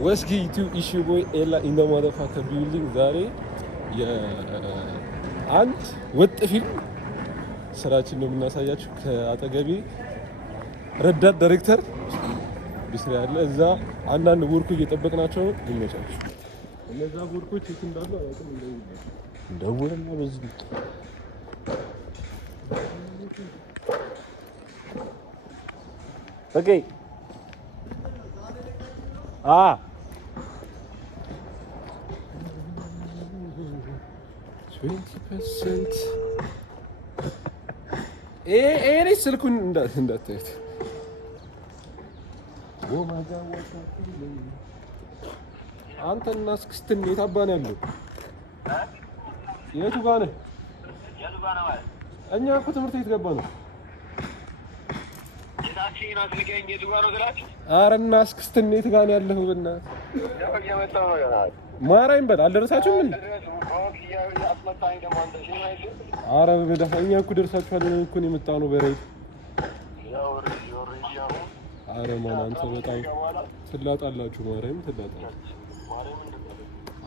What's good to issue boy Ella in the motherfucker building ዛሬ የአንድ ወጥ ፊልም ስራችን ነው የምናሳያችሁ። ከአጠገቤ ረዳት ዳይሬክተር ቢስራ ያለ እዛ አንዳንድ ወርኩ እየጠበቅናቸው ነው። ይመቻችሁ። እነዛ ወርኮች የት እንዳሉ አያውቅም። እንደውልና በዚህ ኦኬ 20% እኔ ስልኩን እንዳታዩት። አንተና እስክስትን የት አባ ነው ያለው? የቱ ጋር ነህ? እኛ እኮ ትምህርት ቤት ገባ ነው። ኧረ እና እስክስትን የት ጋር ነው ያለኸው? በእናትህ ማርያም በል አልደረሳችሁም እንዴ? ኧረ በመድኃኒዓለም እኛ እኮ ደርሳችኋል። እኔ እኮ ነው የመጣው ነው በሬ። ኧረ ማን አንተ በጣም ትላጣላችሁ። ማርያም ትላጣላችሁ።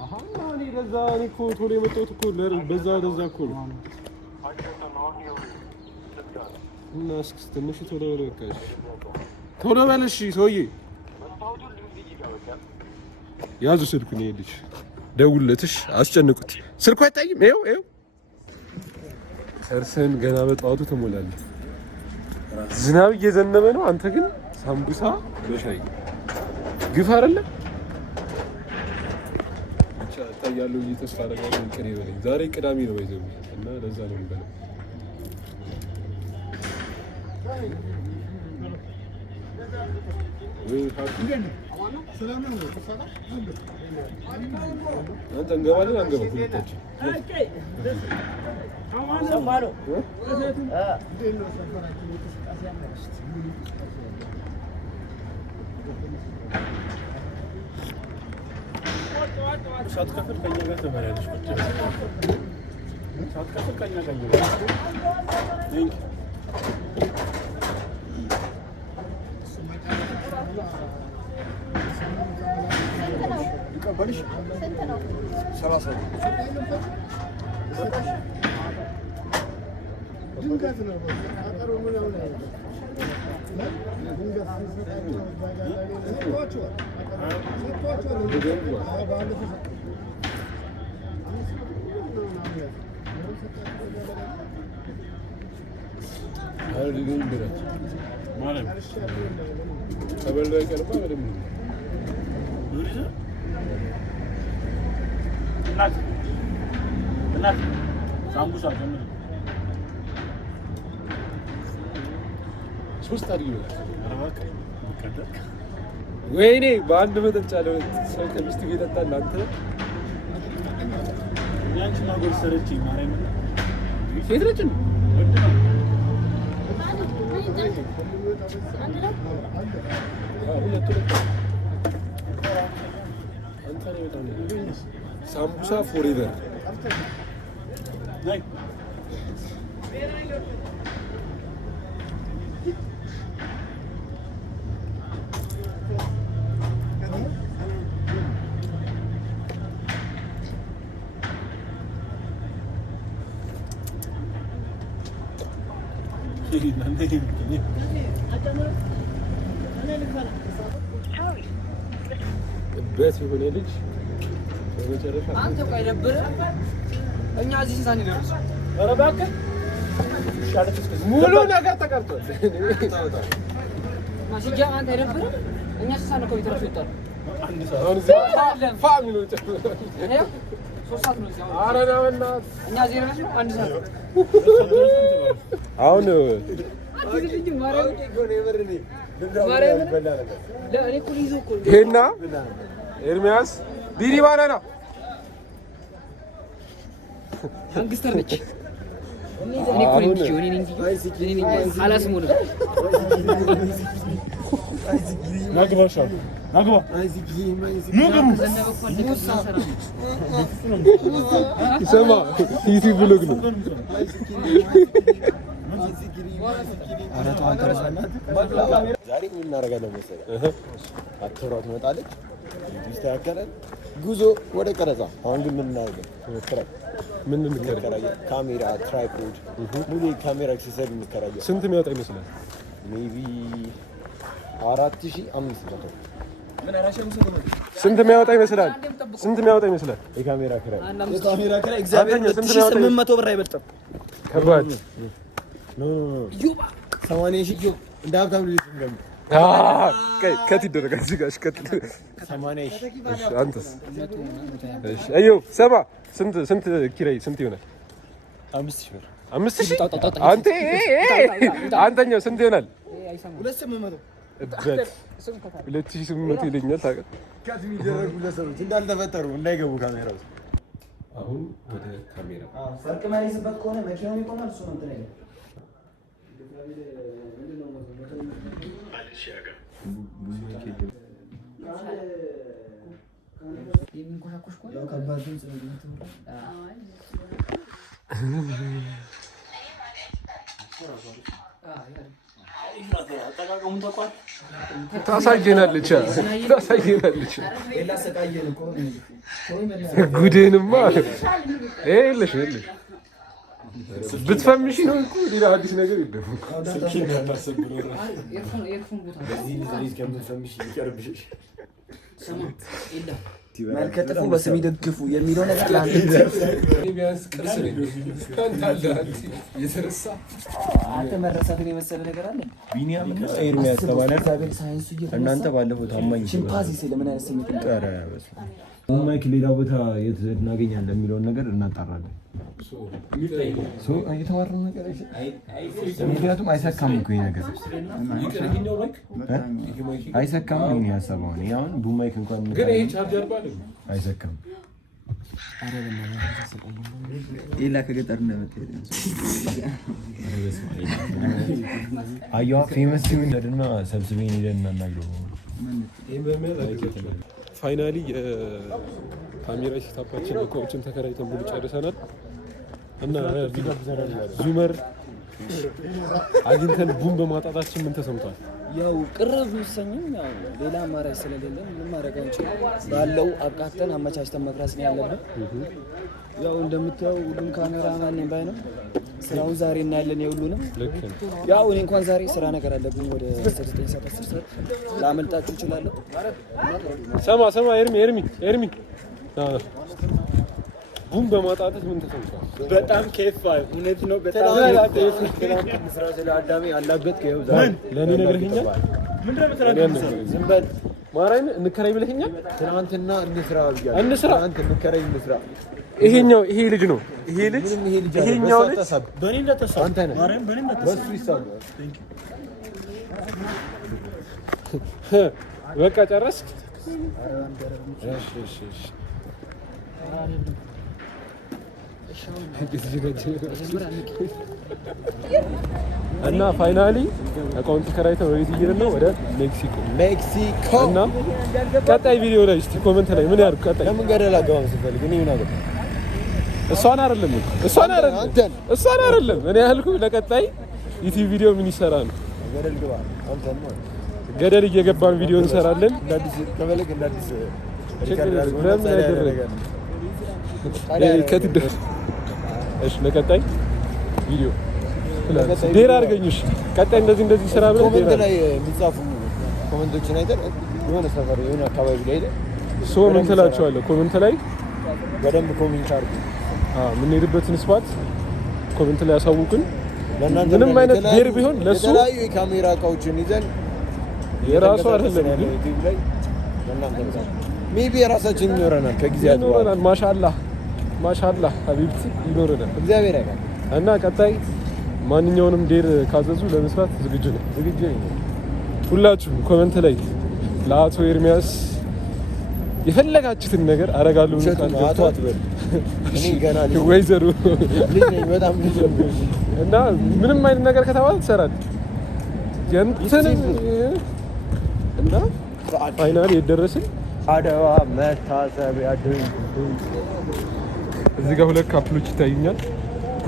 አሃ እኔ ለዛ እኔ እኮ ቶሎ የመጣሁት እኮ በዛ እኮ ነው። እና እስክስ ትንሽ ቶሎ በል በቃ ቶሎ በል እሺ። ሰውዬ ያዙ ስልኩን። ይሄ ልጅ ደውልለትሽ አስጨንቁት። ስልኩ አይታይም። ይኸው እርስን ገና በጠዋቱ ተሞላለህ። ዝናብ እየዘነበ ነው። አንተ ግን ሳምቡሳ በሻይ ግፍ አይደለ? ብቻ ታያለው። እየተስፋ አደርጋለሁ እንቅር ይበለኝ። ዛሬ ቅዳሜ ነው ባይዘው እና ለዛ ነው የሚበለው። አንተ እንገባለን አንገባም ሁለታችን ሳትከፍል ከእኛ ጋር ተመሪያለሽ። ሳትከፍል ከእኛ ጋር ይቀበልሽ ስንት ነው? 30 ድንገት ነው አቀሩ ምን ነው ሳምቡሳ ጀምር ሶስት አድርጊ ነው። አራባክ ወከደክ ወይኔ በአንድ መጠጫ ነው ሰው ከሚስቱ ጋር ይጠጣል። አንተ ያንቺ ማጎል ሰረች ማርያም ሴት ልጅ ነው ሳምቡሳ ፎሬቨር ናይ በት የሆነ ልጅ በመጨረሻ አንተ ቆይ ነበር እኛ እዚህ ሳን ይደርስ። ኧረ እባክህ ሙሉ ነገር ተቀርቷል። ማስጃ አንተ ነበር እኛ ሳን እኮ ይተርፍ ይጣል አንድ ሰዓት ፋሚሊ ነው ተፈራ ይሄ 3 ሰዓት ነው እዚህ። ኧረ ናውና እኛ እዚህ ደረስ ነው አንድ ሰዓት አሁን ሄና ኤርሚያስ ቢሪ ባናና አንግስተር ነች። እኔ እኮ ነኝ እንጂ እኔ ነኝ አላስሞንም። ናግባሻ ናግባ ይሰማ ዩቲዩብ ብሎግ ነው። ዛሬ ምን እናደርጋለን መሰለህ? አትብራ ትመጣለች ካስተካከለን ጉዞ ወደ ቀረጻ። አሁን ግን ምን እናደርገው? ምን እንከራየ? ካሜራ፣ ትራይፖድ፣ ሙሉ ካሜራ አክሰሰሪ እንከራየ። ስንት የሚያወጣ ይመስላል? ሜቢ 4500። ስንት የሚያወጣ ይመስላል? ስንት የሚያወጣ ይመስላል? የካሜራ ኪራይ እግዚአብሔር 800 ብር አይበልጥም። ከባድ ኖ 80,000 እንደ ሀብታም ልጅ እንደም ከት ይደረጋል እዚህ ጋር ከት 80,000። እሺ አንተስ? እሺ አየው ሰባ ስንት ኪራይ ስንት ይሆናል? 5,000 ብር። 5,000 አንተ አንተኛው ስንት ይሆናል? 2,800 ይለኛል። ታውቃለህ ከት የሚደረጉ ለሰዎች እንዳልተፈጠሩ እንዳይገቡ ካሜራ ውስጥ። አሁን ወደ ካሜራ ፈርቅ ማይዝበት ከሆነ መኪናው ይቆማል። እሱ ነው እንትን ታሳየናለች። ጉድህንማ የለሽ ብትፈምሽ ነው እኮ ሌላ አዲስ ነገር የለም። መልከጥፉ በስም ይደግፉ የሚለው ነገር አንተ መረሳትን የመሰለ ነገር አለ። ቢኒያም እና ኤርሚያስ ተባለ። እናንተ ባለፈው ታማኝ ቺምፓንዚ ስለምን አይነት ስሜት እንደቀረ ማይክ ሌላ ቦታ የት እናገኛለን የሚለውን ነገር እናጣራለን። የተዋረው ነገር ምክንያቱም አይሰካም እኮ ይሄ ነገር አይሰካም ነው ያሰበው። አሁን ቡማይክ እንኳን አይሰካም። ሌላ ከገጠር እንደመጣ አየዋ ፌመስ ሲሆንና ሰብስቤን ሄደን እናናግረው። ፋይናሊ የካሜራ ሴታፓችን እቃዎችን ተከራይተን ሙሉ ጨርሰናል እና ዙመር አግኝተን ቡም በማጣታችን ምን ተሰምቷል? ያው ቅር ቢሰኝም ያው ሌላ አማራጭ ስለሌለ ምንም ማድረግ አንችልም። ባለው አቃተን አመቻችተን መቅረጽ ነው ያለብን። ያው እንደምታየው ሁሉም ካሜራማን ነኝ ባይ ነው። ስራውን ዛሬ እናያለን የሁሉንም። ያው እኔ እንኳን ዛሬ ስራ ነገር አለብኝ ወደ 9 ሰዓት 10 ሰዓት ላመልጣችሁ እችላለሁ። ሰማ ኤርሚ ቡም በማጣት ምን ተሰምቷል? በጣም ከፋ እውነት ነው። በጣም ስራ ስለ አዳሜ አላገጥ ከው ዛሬ ለኔ ነግረኸኛል። ምንድነው መሰራችሁ? ዝም በል ማራይን እንከራይ ብለኸኛል። ትናንትና እንስራ ብያለሁ። ትናንት እንከራይ እንስራ። ይሄ ልጅ ነው። ይሄኛው ልጅ በኔ እንደተሳብ አንተ ነህ። ማራይን በኔ እንደተሳብ በሱ ይሳብ። በቃ ጨረስክ? እሺ እና ፋይናሊ አካውንት ከራይተን ወደ እየሄድን ነው ወደ ሜክሲኮ። እና ቀጣይ ቪዲዮ ላይ እስቲ ኮሜንት ላይ ምን ያርኩ? ቀጣይ ለምን ገደል አገባም ስትፈልግ እኔ ምን አገባ? እሷን አይደለም እኔ ያልኩ ለቀጣይ ዩቲዩብ ቪዲዮ ምን ይሰራ ነው? ገደል ግባ አንተን ነው። ገደል እየገባን ቪዲዮ እንሰራለን። እንዳዲስ ከበለክ እንዳዲስ እሺ ለቀጣይ ቪዲዮ ዴር አድርገኝሽ። ቀጣይ እንደዚህ ስራ ብለን ኮሜንት ላይ የሚጻፉ ኮሜንቶችን አይተን የሆነ ሰፈር የሆነ አካባቢ ላይ ምን ትላቸዋለህ? ኮሜንት ላይ በደንብ ኮሜንት አድርጉ። የምንሄድበትን ስፓት ኮሜንት ላይ ያሳውቁን። ምንም አይነት ዴር ቢሆን ለሱ የተለያዩ የካሜራ እቃዎችን ይዘን የራሱ አይደለም ግን ዩቲዩብ ላይ ለእናንተ ሜቢ የራሳችን ይኖረናል። ከጊዜያት ይኖረናል። ማሻአላህ ሀቢብቲ ይኖረናል። እግዚአብሔር ያውቃል። እና ቀጣይ ማንኛውንም ዴር ካዘዙ ለመስራት ዝግጁ ነኝ። ሁላችሁም ኮሜንት ላይ ለአቶ ኤርሚያስ የፈለጋችሁትን ነገር አረጋለሁ። አቶ አትበል። እኔ ገና ወይዘሮ ልጅ ነኝ፣ በጣም ልጅ ነኝ። እና ምንም አይነት ነገር ከተባለ ትሰራለህ። እና ፋይናሊ የደረስን አድዋ መታሰቢያ እዚህ ጋር ሁለት ካፕሎች ይታዩኛል።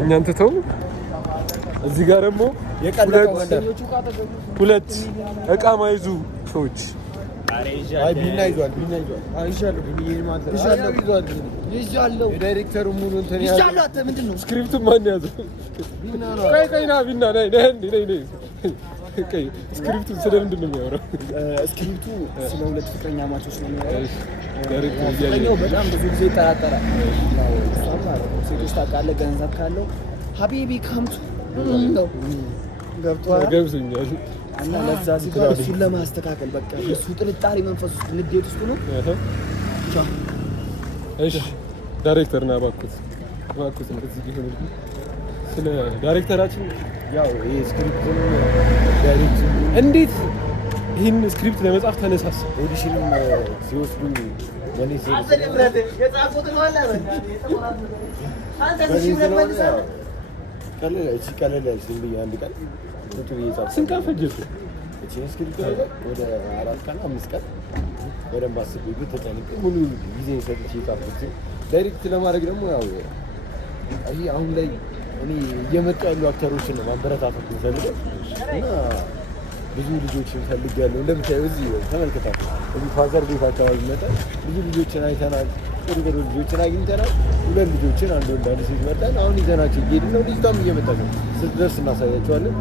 እኛን ትተው እዚህ ጋር ደግሞ ሁለት እቃ ማይዙ ሰዎች አይ ቢና ይዟል። አይሻለሁ ይዣለሁ። የዳይሬክተሩ ሙሉ እንትን ይዣለሁ። አንተ ምንድን ነው ስክሪፕቱን ማን ያዘው? ቢና ነው። ቢና ነይ ስክሪፕቱን ስለምንድን ነው የሚያወራው? ስክሪፕቱ ስለ ሁለት ፍቅረኛ ማቾች ነው የሚያወራው። ዳይሬክተሩ በጣም ብዙ ጊዜ ይጠራጠራል። ሴቶች ታውቃለህ፣ ገንዘብ ካለው ሀቢቢ ካምቱ ነው ገብቶሃል። ገብቶኛል። እና ለዛ ሲባል እሱን ለማስተካከል በቃ እሱ ጥርጣሬ መንፈስ ውስጥ ንዴት ውስጥ ነው። እሺ ዳይሬክተር ና እባክህ እንደዚህ ሊሆን ስለ ዳይሬክተራችን ያው ይሄ ስክሪፕቱን ዳይሬክት እንዴት ይህን ስክሪፕት ለመጻፍ ተነሳሳ? ኦዲሽንም ሲወስዱ በኔ ቀለል ያልሽኝ ብዬ አንድ ቀን ስንት ቀን ፈጀብህ? እቺን ስክሪፕት ወደ 4 ቀን 5 ቀን በደንብ አስቤበት ተጨንቄ ሙሉ ጊዜ ሰጥቼ የጻፍኩት። ዳይሬክት ለማድረግ ደግሞ ያው ይሄ አሁን ላይ እኔ እየመጡ ያሉ አክተሮችን ነው ማበረታታት የምፈልገው እና ብዙ ልጆችን ፈልጌያለሁ። እንደምታየው እዚህ ተመልከታችሁ፣ እዚህ ፋዘር ቤት አካባቢ መጣን ብዙ ልጆችን አይተናል። ጥሩ ልጆችን አግኝተናል። 2 ልጆችን አንድ ወንድ አንድ ሴት መርጠን አሁን ይዘናቸው እየሄድን ነው። ልጅቷም እየመጣች ነው። ስትደርስ እናሳያቸዋለን።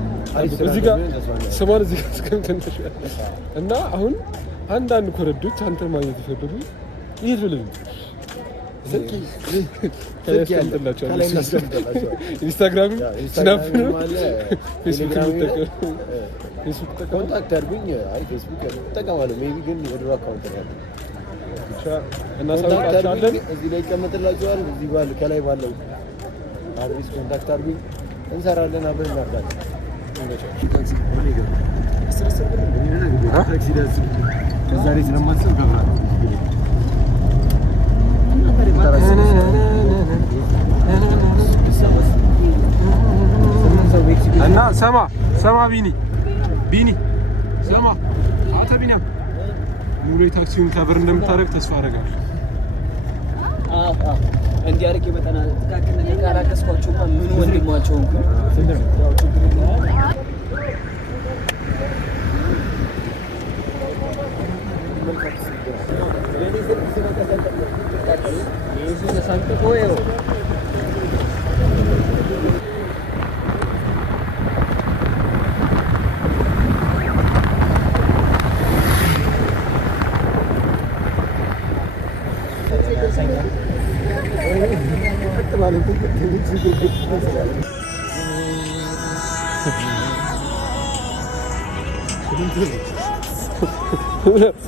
እዚህ ጋር ስሟን እዚህ ጋር እስከምትነሽ እና አሁን አንዳንድ ኮረዶች አንተ ማግኘት ይፈልጉ ይሄ ልጅ ስልክ ያስቀምጥላቸዋል። ኢንስታግራም፣ ስናፕ፣ ፌስቡክ ኮንታክት አድርጉኝ። አይ ፌስቡክ እጠቀማለሁ ሜይ ቢ ግን የድሮ አካውንት ነው ያለው። እናሳውቃቸዋለን። እዚህ ላይ ይቀመጥላችኋል። እዚህ ባል ከላይ ባለው አድሬስ ኮንታክት አድርጉኝ። እንሰራለን፣ አብረን እናርዳለን። ከዛ ላይ ስለማስብ ገብራል እና ሰማ ቢኒ ሰማ አተ ቢኒያም ሙሉ የታክሲውን ከበር እንደምታደርግ ተስፋ አደርጋለሁ። እንዲያርግ የመጣና ተካከለ ካራከስኳቸው ምን ወንድማቸው እንኳን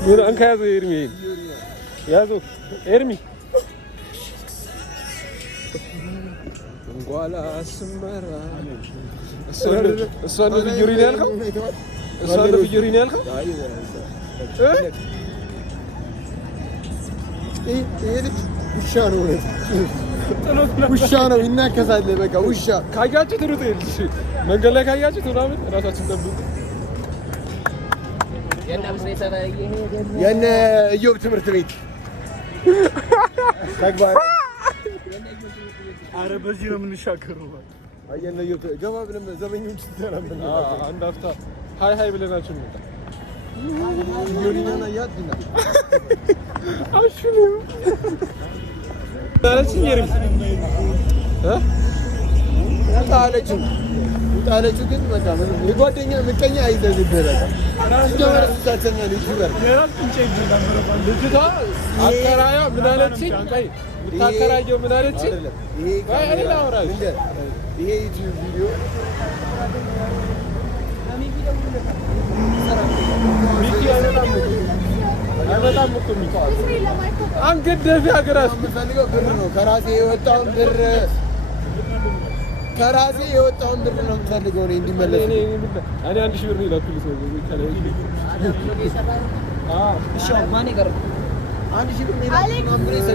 ምን አንካያዘ ኤርሚ ያዙ ኤርሚ እንጓላ አስመራ እሷን ነው ቢዩሪን ያልከው? እሷን ነው ቢዩሪን ያልከው? ውሻ ነው ይናከሳል። በቃ ውሻ ካያችሁ ትሩጥ ይልሽ መንገድ ላይ ካያችሁ ምናምን እራሳችሁን ጠብቁ። የነ ኢዮብ ትምህርት ቤት ተግባር። ኧረ በዚህ ነው የምንሻገረው። አየነ ኢዮብ ገባ ብለን ዘበኞች ተራምበን አንድ አፍታ ሃይ ብለናችሁ እንጣ ዮሪናና ያድና አሽሉ ታለች ይርም ጣለችው ግን በቃ የጓደኛ ምቀኛ አይዘዝበረታ ጀመረታቸኛ ልጅበር ልጅቷ አከራያ ምን አለችኝ? ታከራየው ምን አለችኝ? ይሄ ዩቲዩብ ቪዲዮ አይመጣም እኮ አንገት ደፊ ሀገራስ የምፈልገው ብር ነው። ከራሴ የወጣውን ብር ነው የምፈልገው እኔ እንዲመለስ። እኔ 1000 ብር ነው ይላኩልኝ ሰው ከላይ እሺ ማን ይቀር 1000 ብር ነው ይላኩልኝ።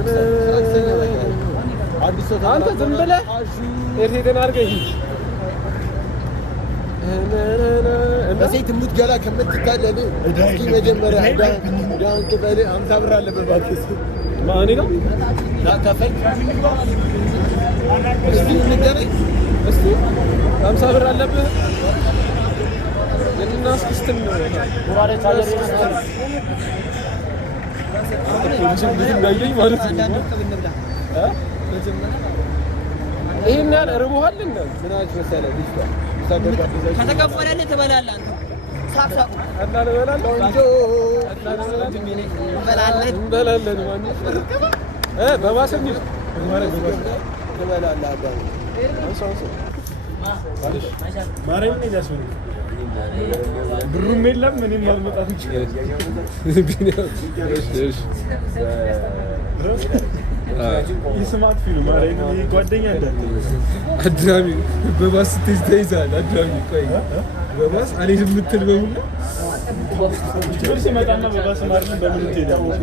አንተ ዝም ብለህ ኤርቴን አድርገህ ሂድ። በሴት ሙት ገላ ከምትታለል እስኪ መጀመሪያ ዳን ክፈል 50 ብር አለበት ባክስ ማን ነው ከፈል እስኪ እንገናኝ። እስኪ 50 ብር አለብህ እና እስኪ ስትል ነው እንዳየኝ ማለት ነው። ይሄን ያህል እርቦሃል እንዴ? ምን አጭ መሰለህ ልጅቷ ከተከፈለልህ ትበላለህ አንተ። ሳቅሳቅ እና እንበላለን እንበላለን ማለት በባሰ እንሂድ ትበላለህ አባ ማርያምን ያስፈልግ ብሩም የለም ምንም አልመጣም ይስማት ፊልም ማርያምን ጓደኛ እንዳትል አድራሚ በባስ ትይዛለህ አድራሚ ቆይ በባስ አልሄድም የምትል በሙሉ ትርስ ይመጣና በባስ ማርያምን በምን ትሄዳለህ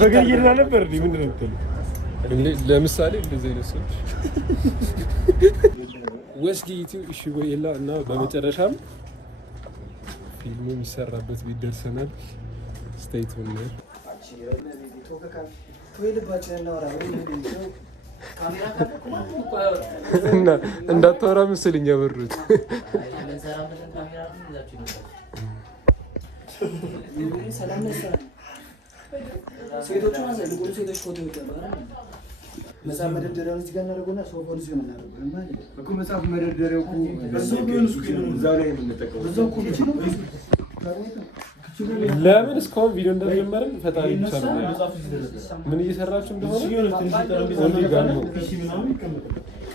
በገይርና ነበር ምንድን ነው የምትለው ለምሳሌ እንደዚህ አይነት ሰዎች ወስጊ ዩቲዩብ እሺ ወይላ እና በመጨረሻም ፊልሙ የሚሰራበት ቤት ደርሰናል። ስቴት ሆነ እና እንዳታወራ መሰለኝ ያበሩት ሴቶቹ ማለት ነው ሴቶች ፎቶ ይወጣሉ መጽሐፍ መደርደሪያውን እዚህ ጋር እናደርገውና ሶፋውን እዚህ እናደርገው ማለት እኮ መጽሐፍ መደርደሪያው እኮ በዛው ቢሆን እዛው ላይ የምንጠቀመው በዛው እኮ ለምን እስካሁን ቪዲዮ እንደጀመርን ፈጣሪ ብቻ ነው። ምን እየሰራችሁ እንደሆነ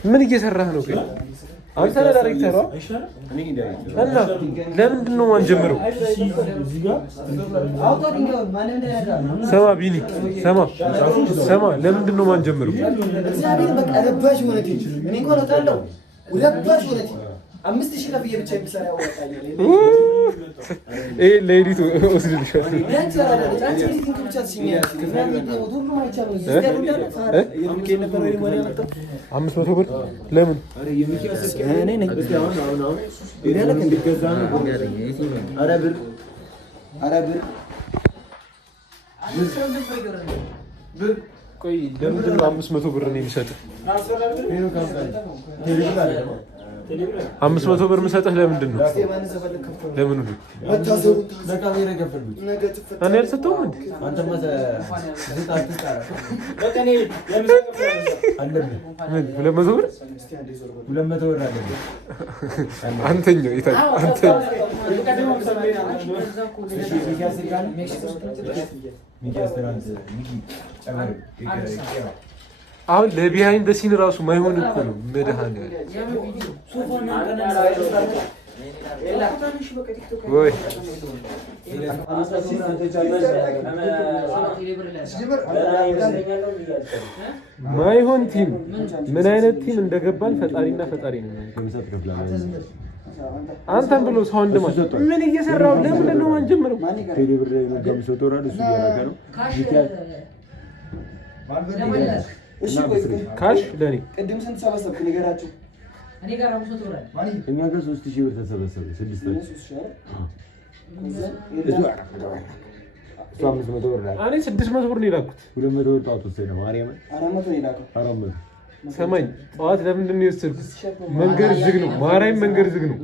ምን እየሰራህ ነው? አንተ ነህ ዳይሬክተሯ እና ለምንድን ነው ማንጀምረው? ሰማ ቢኒ ሰማ ለምንድን ነው ማንጀምረው? ለኤዲት ወስድልሻለሁ። 500 ብር ለምን? ቆይ ለምንድን ነው 500 ብር ነው የሚሰጥህ? 500 ብር የምሰጥህ ለምንድን ነው? ለምን ነው? እኔ አልሰጠሁም እንዴ? ምን 200 ብር? 200 ብር አለብህ። አንተኛው ይታል አንተኛው አሁን ለቢሃይንድ ሲን ራሱ ማይሆን እኮ ነው። መድኃኒዓለም ወይ ማይሆን ቲም ምን አይነት ቲም እንደገባን ፈጣሪና ፈጣሪ ነው። አንተም ብሎ ሳውንድ ማለት ምን እየሰራው ለምን ነው አንጀምረው? ቴሌብር ላይ መጋም ሶቶራል እሱ ያረጋ ነው እሺ ካሽ ለኔ ቅድም ስንት ሰበሰብክ ንገራችሁ? እኔ ጋር 500 ብር አለ። እኛ ጋር 3000 ብር ተሰበሰበ። 6000 እኔ 600 ብር ነው የላኩት። 200 ብር ጣጣ ወሰደ ማርያም 400 ነው የላኩት። 400 ሰማኝ። ጠዋት ለምንድን ነው የወሰድኩት? መንገድ ዝግ ነው። ማርያም መንገድ ዝግ ነው።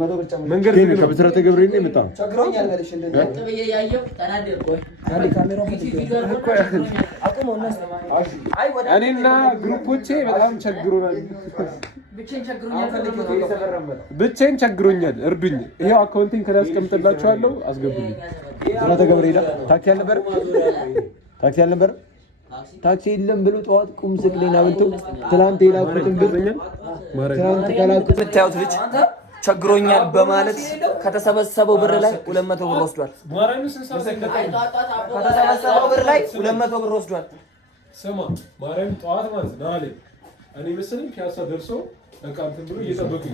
መንገድ ዝግ ነው። ከብስራተ ገብርኤል ነው የመጣው። ቸግሮኛል በለሽ እንደዚህ አጥበየ ያየው ተናደርኩ። አንዴ ካሜራው እኔና ግሩፖቼ በጣም ቸግሮናል። ብቻዬን ቸግሮኛል። እርዱኝ። ይሄው አካውንቲንግ ከላይ አስቀምጥላችኋለሁ። አስገቡልኝ። ብስራተ ገብርኤል ታክሲ አልነበረም? ታክሲ አልነበረም? ታክሲ የለም ብሎ ጠዋት ቁም ስቅሌን አብልተው ትናንት የላኩትን ብር ትናንት ከላኩት የምታዩት ልጅ ቸግሮኛል በማለት ከተሰበሰበው ብር ላይ 200 ብር ወስዷል። ከተሰበሰበው ብር ላይ 200 ብር ወስዷል። ስማ ማርያም ጠዋት ማለት ነው አለ እኔ መሰለኝ ፒያሳ ደርሶ በቃ እንትን ብሎ እየጠበቁኝ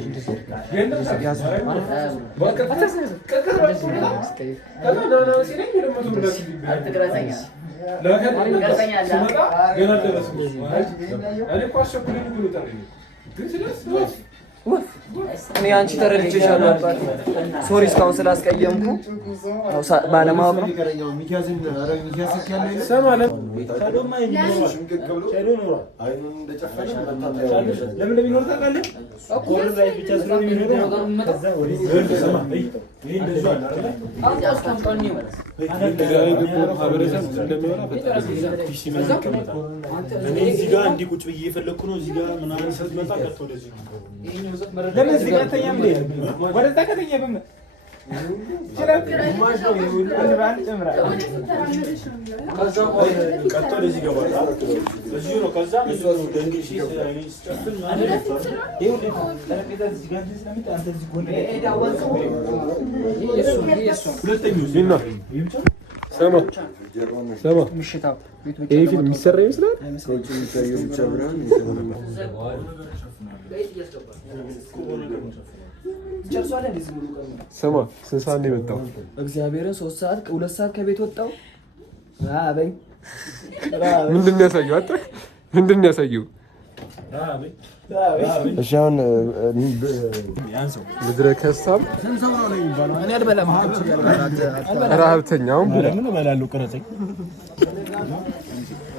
እኔ አንቺ ተረድቼሻለሁ አባት። ሶሪ እስካሁን ስላስቀየምኩ ባለማወቅ ነው። እዚህ ጋር እንዲህ ቁጭ ብዬ የፈለኩ ነው። እዚህ ጋር ምናምን ስትመጣ ቀጥታ ወደዚህ ለምን እዚህ ጋር ተኛም ወደዛ ከተኛ በምን ይሄ ፊልም የሚሰራ ይመስላል። ስማ ስንት ሰዓት ነው የመጣው? እግዚአብሔርን 3 ሰዓት 2 ሰዓት ከቤት ወጣው። አበኝ ምንድን ነው ያሳየው? አንተ ምንድን ነው ያሳየው? እሺ አሁን ምድረ ከሳም እኔ አልበላም። ረሀብተኛውም ምን እበላለሁ? ቅረጸኝ።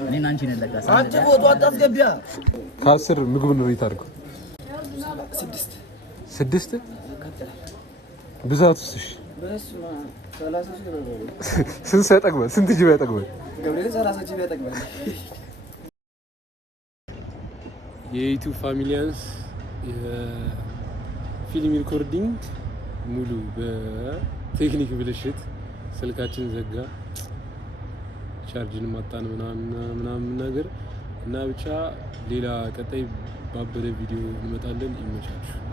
እኔን አንቺ ነህ ለካ አንቺ ፎቶ አታስገቢያ። ከ10 ምግቡን ሬት አድርገው። 6 ብዛቱስ? እሺ ስንት ያጠግባል? ስንት ጅብ ያጠግባል? የዩቲዩብ ፋሚሊያንስ የፊልም ሪኮርዲንግ ሙሉ በቴክኒክ ብልሽት ስልካችን ዘጋ፣ ቻርጅን ማጣን ምናምን ነገር እና ብቻ ሌላ ቀጣይ ባበደ ቪዲዮ እንመጣለን። ይመቻችሁ።